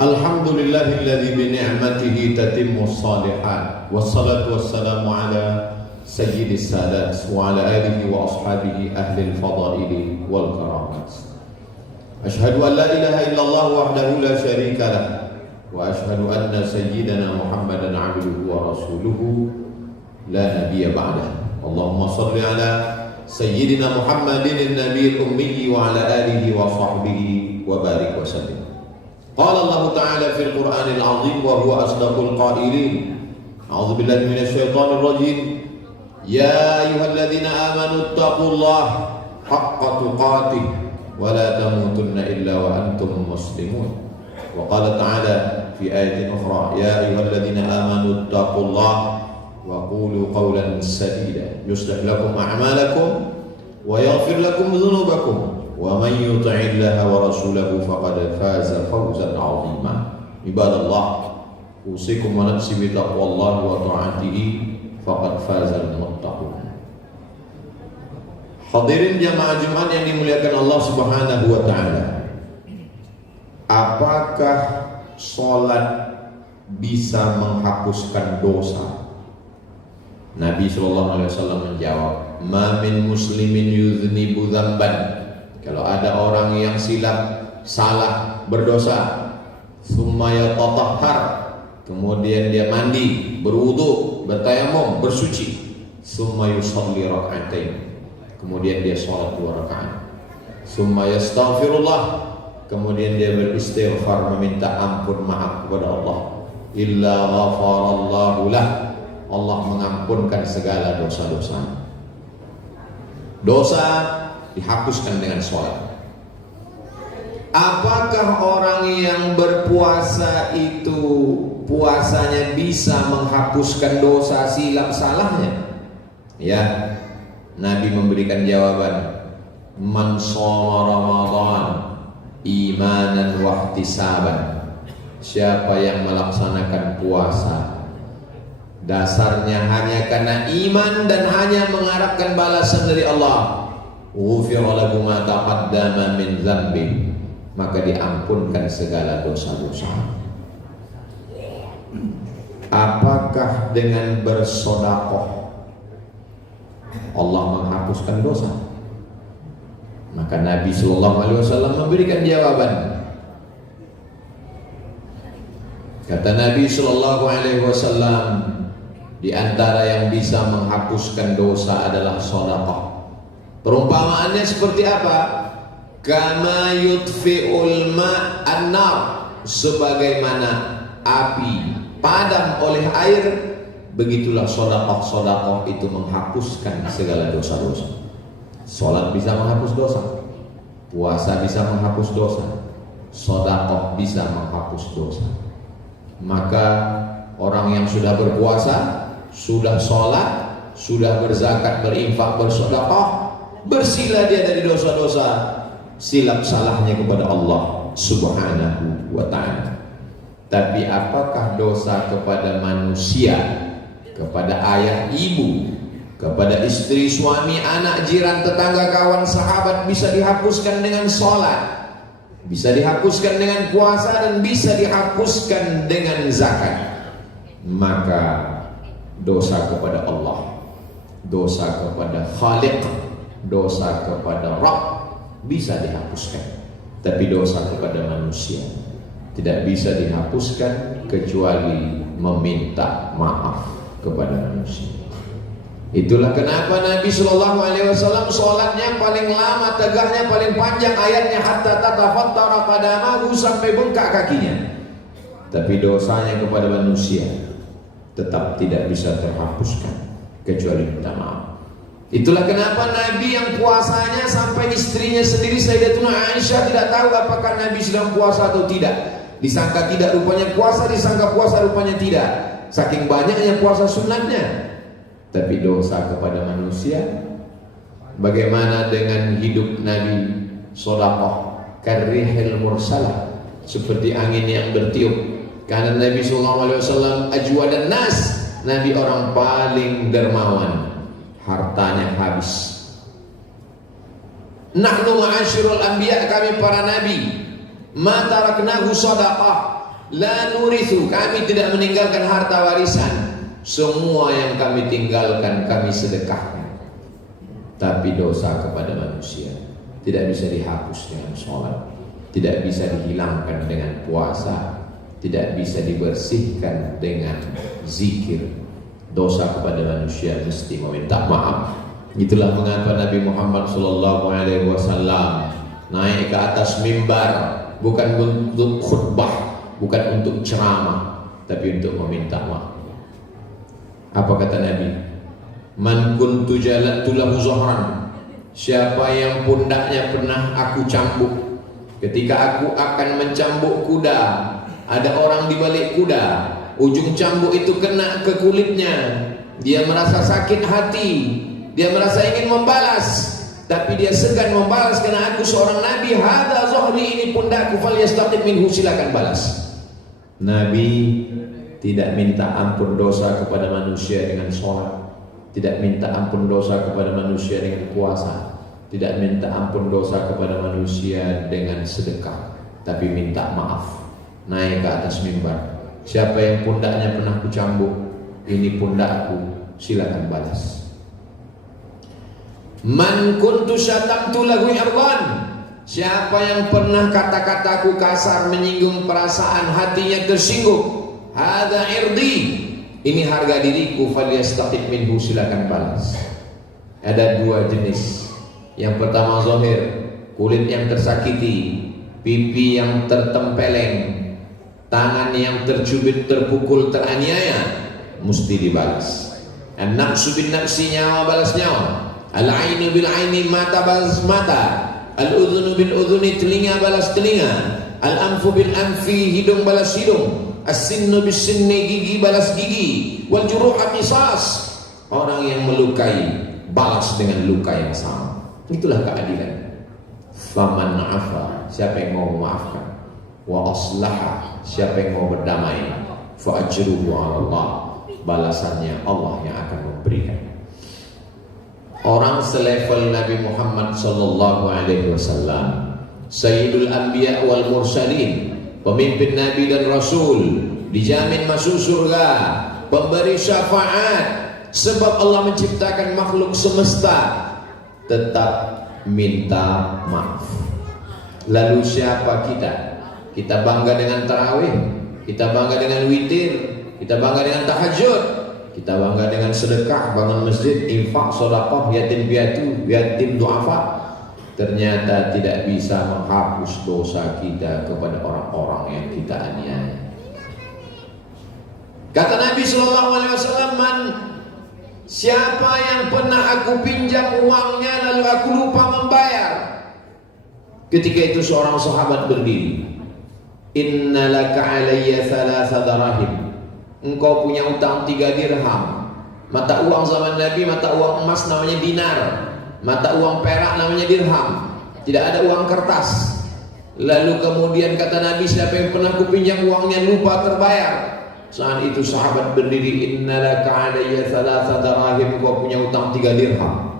Alhamdulillahilladzi bi ni'matihi tatimmus shalihat. Wassalatu wassalamu ala sayyidis sadat wa ala alihi wa ashabihi ahlil fadaili wal karamat. Ashhadu an la ilaha illallah wahdahu la syarika lah wa ashhadu anna sayyidana Muhammadan abduhu wa rasuluhu la nabiyya ba'dah. Allahumma shalli ala sayyidina Muhammadin an-nabiyil ummi wa ala alihi wa sahbihi wa barik wa sallim. Qala Allah Ta'ala fil Qur'anil 'azim wa huwa asdaqul qailin. A'udzu billahi minasy syaithanir rajim. Ya ayyuhalladzina amanu taqullaha haqqa tuqatih wa la tamutunna illa wa antum muslimun. Wa qala ta'ala fi ayatin ukhra, ya ayyuhalladzina amanu taqullaha wa qulu qawlan sadida yuslih lakum a'malakum wa yaghfir lakum dhunubakum wa man yuti'illaha wa rasulahu faqad faza fawzan 'azima. Ibadallah, usikum wa nafsi bi taqwallahi wa ta'atihi faqad fazal muttaqun. Hadirin jamaah Jumat yang dimuliakan Allah Subhanahu wa taala. Apakah salat bisa menghapuskan dosa? Nabi sallallahu alaihi wasallam menjawab, "Ma min muslimin yuznibu dzamban." Kalau ada orang yang silap, salah, berdosa, summa yatatahhar, kemudian dia mandi, berwudu, bertayamum, bersuci, summa yusalli rak'atain, kemudian dia sholat 2 rakaat, summa yastaghfirullah, kemudian dia beristighfar meminta ampun maaf kepada Allah, illa ghafarallahu lah, Allah mengampunkan segala dosa-dosa. Dosa dihapuskan dengan sholat. Apakah orang yang berpuasa itu puasanya bisa menghapuskan dosa silap salahnya? Ya, Nabi memberikan jawaban, man shoma Ramadan imanan wa ihtisaban. Siapa yang melaksanakan puasa dasarnya hanya karena iman dan hanya mengharapkan balasan dari Allah, ghufira lahu ma taqaddama min dzambi, maka diampunkan segala dosa-dosa. Apakah dengan bersedekah Allah menghapuskan dosa? Maka Nabi sallallahu alaihi wasallam memberikan jawaban. Kata Nabi sallallahu alaihi wasallam, di antara yang bisa menghapuskan dosa adalah sedekah. Perumpamaannya seperti apa? Kama yutfi'ul ma'an nar, sebagaimana api padam oleh air, begitulah sedekah itu menghapuskan segala dosa-dosa. Salat bisa menghapus dosa, puasa bisa menghapus dosa, sedekah bisa menghapus dosa. Maka orang yang sudah berpuasa, sudah sholat, sudah berzakat, berinfak, bersedekah, bersihlah dia dari dosa-dosa silap salahnya kepada Allah Subhanahu wa ta'ala. Tapi apakah dosa kepada manusia, kepada ayah ibu, kepada istri, suami, anak, jiran, tetangga, kawan, sahabat bisa dihapuskan dengan sholat, bisa dihapuskan dengan puasa, dan bisa dihapuskan dengan zakat? Maka dosa kepada Allah, dosa kepada Khaliq, dosa kepada Rabb bisa dihapuskan, tapi dosa kepada manusia tidak bisa dihapuskan kecuali meminta maaf kepada manusia. Itulah kenapa Nabi sallallahu alaihi wasallam sholatnya paling lama, tegaknya paling panjang ayatnya, hatta tatafattara qadamahu, sampai bengkak kakinya. Tapi dosanya kepada manusia tetap tidak bisa terhapuskan kecuali minta maaf. Itulah kenapa Nabi yang puasanya sampai istrinya sendiri Sayyidatuna Aisyah tidak tahu apakah Nabi sedang puasa atau tidak. Disangka tidak, rupanya puasa, disangka puasa, rupanya tidak. Saking banyaknya puasa sunatnya. Tapi dosa kepada manusia, bagaimana dengan hidup Nabi? Shadaqah karrihil mursalah, seperti angin yang bertiup. Karena Nabi SAW ajwadan nas, Nabi orang paling dermawan, hartanya habis. Nahnu ma'asyirul anbiya, kami para nabi, ma taraknahu sadaqah, La nurithu, kami tidak meninggalkan harta warisan. Semua yang kami tinggalkan kami sedekahkan. Tapi dosa kepada manusia tidak bisa dihapus dengan sholat, tidak bisa dihilangkan dengan puasa, tidak bisa dibersihkan dengan zikir. Dosa kepada manusia mesti meminta maaf. Itulah mengapa Nabi Muhammad SAW naik ke atas mimbar bukan untuk khutbah, bukan untuk ceramah, tapi untuk meminta maaf. Apa kata Nabi? Man kuntu jalantu lahu zahran, siapa yang pundaknya pernah aku cambuk. Ketika aku akan mencambuk kuda, ada orang di balik kuda, ujung cambuk itu kena ke kulitnya, dia merasa sakit hati, dia merasa ingin membalas, tapi dia segan membalas karena aku seorang nabi. Hadza zahri, ini pundakku, falyastaqim minhu, silakan balas. Nabi tidak minta ampun dosa kepada manusia dengan sholat, tidak minta ampun dosa kepada manusia dengan puasa, tidak minta ampun dosa kepada manusia dengan sedekah, tapi minta maaf. Naik ke atas mimbar, siapa yang pundaknya pernah kucambuk, ini pundakku, silakan balas. Man kuntu syatamtu lahu irwan, siapa yang pernah kata-kataku kasar menyinggung perasaan hatinya tersinggung, hadza irdi, ini harga diriku, falyastaqim minhu, silakan balas. Ada dua jenis. Yang pertama zahir, kulit yang tersakiti, pipi yang tertempeleng, tangan yang tercubit, terpukul, teraniaya, mesti dibalas. An-naqsu bin naqsi, nyawa balas nyawa. Al-ainu bil aini, mata balas mata. Al-udhunu bil udhuni, telinga balas telinga. Al-anfu bil anfi, hidung balas hidung. As-sinnu bis sinni, gigi balas gigi. Wal juruha qisas, orang yang melukai balas dengan luka yang sama. Itulah keadilan. Faman afa, siapa yang mau memaafkan, wa aslaha, siapa yang mau berdamai, fa ajruhu 'ala Allah, balasannya Allah yang akan memberikan. Orang selevel Nabi Muhammad sallallahu alaihi wasallam, Sayyidul Anbiya wal Mursalin, pemimpin Nabi dan Rasul, dijamin masuk surga, pemberi syafaat. Sebab Allah menciptakan makhluk semesta, tetap minta maaf. Lalu siapa kita? Kita bangga dengan tarawih, kita bangga dengan witir, kita bangga dengan tahajud, kita bangga dengan sedekah, bangun masjid, infak, sedekah, yatim piatu, yatim duafa. Ternyata tidak bisa menghapus dosa kita kepada orang-orang yang kita aniaya. Kata Nabi SAW, man, siapa yang pernah aku pinjam uangnya lalu aku lupa membayar. Ketika itu seorang sahabat berdiri, innalaka alayya thalatha darahim, engkau punya utang 3 dirham. Mata uang zaman Nabi, mata uang emas namanya dinar, mata uang perak namanya dirham, tidak ada uang kertas. Lalu kemudian kata Nabi, siapa yang pernah kupinjam uangnya lupa terbayar. Saat itu sahabat berdiri, innalaka alayya thalatha darahim, engkau punya utang 3 dirham.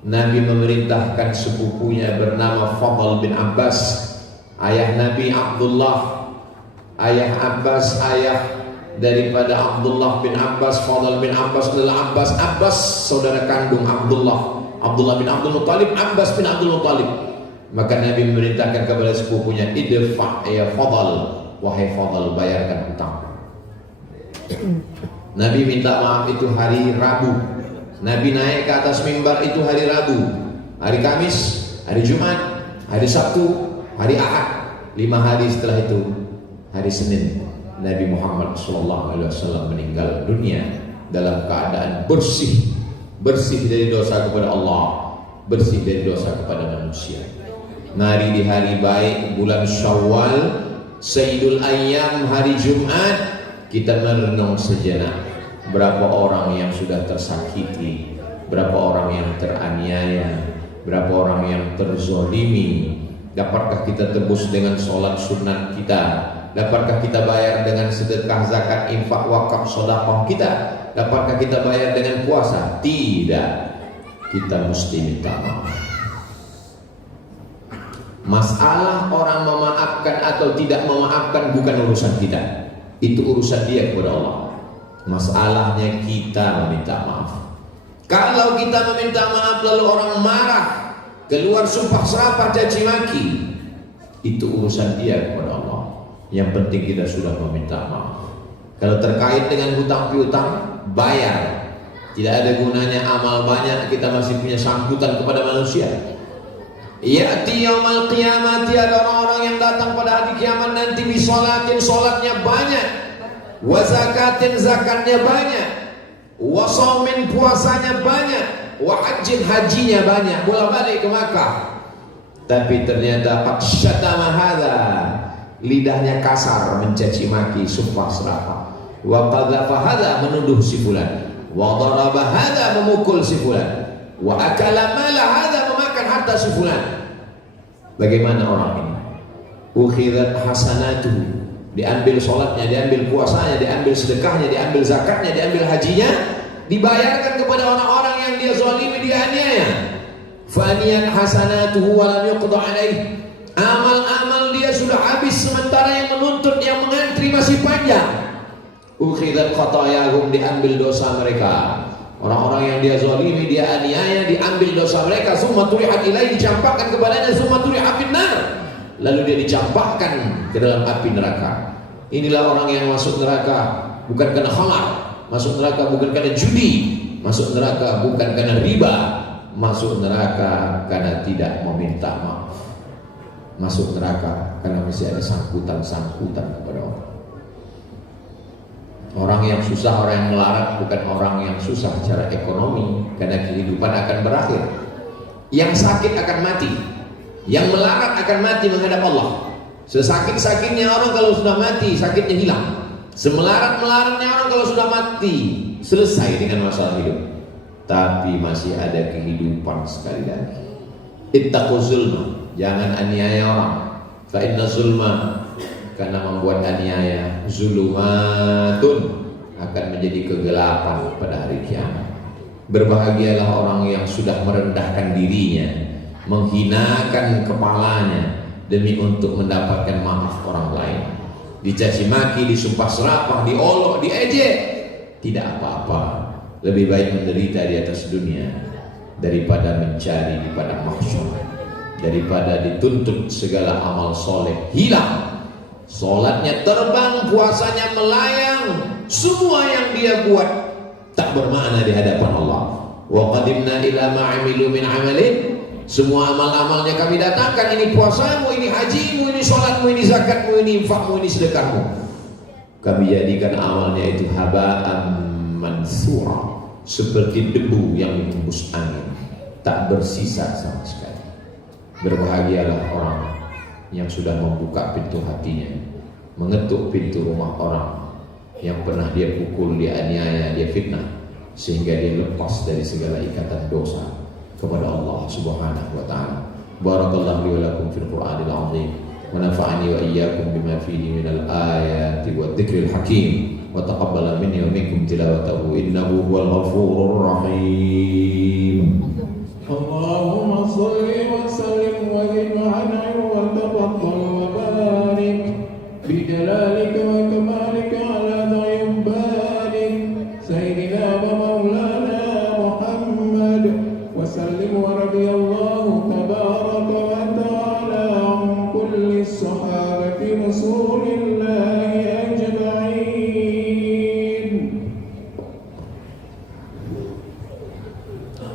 Nabi memerintahkan sepupunya bernama Fadl bin Abbas, ayah Nabi Abdullah, ayah Abbas, ayah daripada Abdullah bin Abbas. Fadl bin Abbas adalah Abbas. Abbas saudara kandung Abdullah, Abdullah bin Abdul Muttalib, Abbas bin Abdul Muttalib. Maka Nabi memerintahkan kepada sepupunya, idfa' ya Fadl, wahai Fadl, bayarkan hutang. Nabi minta maaf itu hari Rabu. Nabi naik ke atas mimbar itu hari Rabu, hari Kamis, hari Jumat, hari Sabtu, hari Ahad. 5 hari setelah itu, hari Senin, Nabi Muhammad SAW meninggal dunia dalam keadaan bersih, bersih dari dosa kepada Allah, bersih dari dosa kepada manusia. Mari di hari baik bulan Syawal, Sayyidul Ayyam, hari Jumat, kita merenung sejenak. Berapa orang yang sudah tersakiti, berapa orang yang teraniaya, berapa orang yang terzolimi. Dapatkah kita tebus dengan sholat sunat kita? Dapatkah kita bayar dengan sedekah, zakat, infak, wakaf, sedekah kita? Dapatkah kita bayar dengan puasa? Tidak. Kita mesti minta maaf. Masalah orang memaafkan atau tidak memaafkan bukan urusan kita. Itu urusan dia kepada Allah. Masalahnya kita meminta maaf. Kalau kita meminta maaf lalu orang marah, keluar sumpah serapah caci maki, itu urusan dia kepada Allah. Yang penting kita sudah meminta maaf. Kalau terkait dengan hutang piutang, bayar. Tidak ada gunanya amal banyak kita masih punya sangkutan kepada manusia. Ya'ti yaumal qiyamati, ada orang-orang yang datang pada hari kiamat nanti bisolatin, solatnya banyak, wa zakatin, zakatnya banyak, wa shaumin, puasanya banyak, wa hajjin, hajinya banyak, bolak-balik ke Makkah. Tapi ternyata qad syatama hadza, lidahnya kasar, mencaci maki, sumpah serapah, wa qadhafa hadza, menuduh si fulan, wa daraba hadza, memukul si fulan, wa akala mala hadza, memakan harta si fulan. Bagaimana orang ini? Ukhidat hasanatuhu, diambil sholatnya, diambil puasanya, diambil sedekahnya, diambil zakatnya, diambil hajinya, dibayarkan kepada orang-orang yang dia zalimi, dia aniaya. Faniyat hasanatuhu wa lam yuqda alaih, amal-amal dia sudah habis sementara yang menuntut, yang mengantri masih panjang. Ukhidat khatayahum, diambil dosa mereka. Orang-orang yang dia zalimi, dia aniaya, diambil dosa mereka. Summa turihat ilaih, dicampakkan kepadanya. Summa turihat finnar, lalu dia dicampakkan ke dalam api neraka. Inilah orang yang masuk neraka bukan karena khamar, masuk neraka bukan karena judi, masuk neraka bukan karena riba, masuk neraka karena tidak meminta maaf, masuk neraka karena masih ada sangkutan-sangkutan kepada orang. Orang yang susah, orang yang melarat bukan orang yang susah secara ekonomi, karena kehidupan akan berakhir. Yang sakit akan mati, yang melarat akan mati menghadap Allah. Sesakit-sakitnya orang kalau sudah mati, sakitnya hilang. Semelarat-melaratnya orang kalau sudah mati, selesai dengan masalah hidup. Tapi masih ada kehidupan sekali lagi. Ittaqu zulma, jangan aniaya orang. Fa inna zulma, karena membuat aniaya, zulumatun, akan menjadi kegelapan pada hari kiamat. Berbahagialah orang yang sudah merendahkan dirinya, menghinakan kepalanya demi untuk mendapatkan maaf orang lain. Dicaci maki, disumpah serapah, diolok, diejek, tidak apa-apa. Lebih baik menderita di atas dunia daripada mencari di padang mahsyar, daripada dituntut segala amal soleh hilang. Sholatnya terbang, puasanya melayang, semua yang dia buat tak bermakna di hadapan Allah. Wa qadimna ila ma 'amilu min 'amalin, semua amal-amalnya kami datangkan, ini puasamu, ini hajimu, ini sholatmu, ini zakatmu, ini infakmu, ini sedekahmu. Kami jadikan amalnya itu haba'an mansura, seperti debu yang dihembus angin, tak bersisa sama sekali. Berbahagialah orang yang sudah membuka pintu hatinya, mengetuk pintu rumah orang yang pernah dia pukul, dia aniaya, dia fitnah, sehingga dia lepas dari segala ikatan dosa kepada Allah Subhanahu wa taala. Barakallahu li wa lakum fil Qur'anil 'azim wa nafa'ani wa iyyakum bima fihi minal ayati wa dzikril hakim wa taqabbala minni wa minkum tilawatahu innahu huwal ghafurur rahim. Allahumma shalli wa sallim wa zid wa an'im wa tafaddal wa barik bi jalalika wa kamalika ala dhayyib barik sayyidina wa maulana Muhammad wa sallim wa radiyallahu tabaraka wa ta'ala an kulli sahabati rasulillahi ajma'in.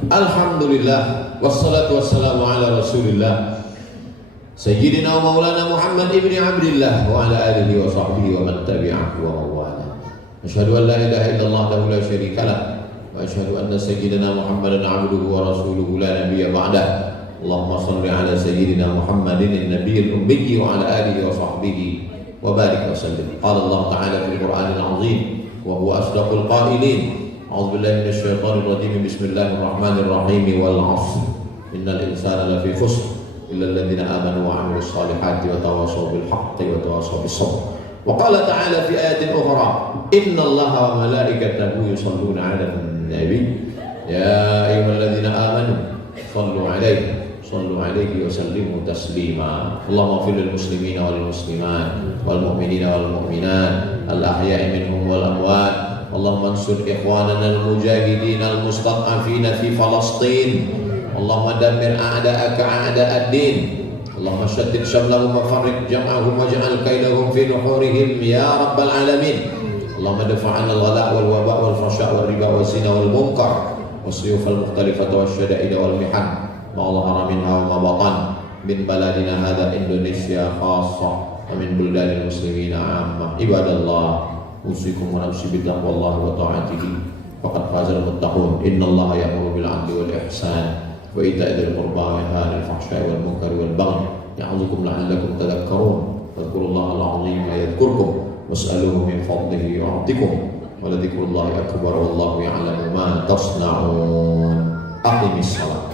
Alhamdulillah, wassalatu wassalamu ala rasulillah Sayyidina wa maulana Muhammad ibni Abdillah wa ala alihi wa sahbihi wa man tabi'ahu wa mawala. Asyhadu an la ilaha illallah wahdahu la syarika lah wa asyhadu anna sayyidina Muhammadan abduhu wa rasuluhu la nabiyya ba'dah. Allahumma shalli ala sayyidina Muhammadin an-nabiyil ummi wa ala alihi wa sahbihi wa barik wa sallim. Qala Allah ta'ala fil Qur'anil 'azim wa huwa asdaqul qailin. A'udzu billahi minasy syaithanir rajim. Bismillahirrahmanirrahim. Wal 'ashr innal insana lafi khusr illa alladziina aamanu wa 'amilus shalihati wa tawashaw bil haqqi wa tawashaw bis sabr. Wa qala ta'ala fi ayatin ukhra, innallaha wa malaikatahu yusholluna 'alan nabi ya ayyuhalladziina aamanu shallu 'alaihi صلوا عليه وسلموا تسليما. اللهم اغفر للمسلمين والمسلمات والمؤمنين والمؤمنات الأحياء منهم والأموات. اللهم انصر إخواننا المجاهدين المستضعفين في فلسطين. اللهم دمر أعداءك أعداء الدين. اللهم شتت شملهم وفرق جمعهم واجعل كيدهم في نحورهم يا رب العالمين. اللهم ادفع عنا الغلاء والوباء والفحشاء والربا والزنا والمنكر والسيوف المختلفة والشدائد والمحن ما ظهر منها وما بطن من بلدنا هذا إندونيسيا خاصة ومن بلدان المسلمين عامة. عباد الله أوصيكم ونفسي بتقوى الله وطاعته فقد فاز المتقون. إن الله يأمر بالعدل والإحسان وإيتاء ذي القربى وينهى عن الفحشاء والمنكر والبغي يعظكم لعلكم تذكرون. فاذكروا الله العظيم يذكركم واسألوه من فضله يعطكم ولذكر الله أكبر والله يعلم ما تصنعون. أقم الصلاة.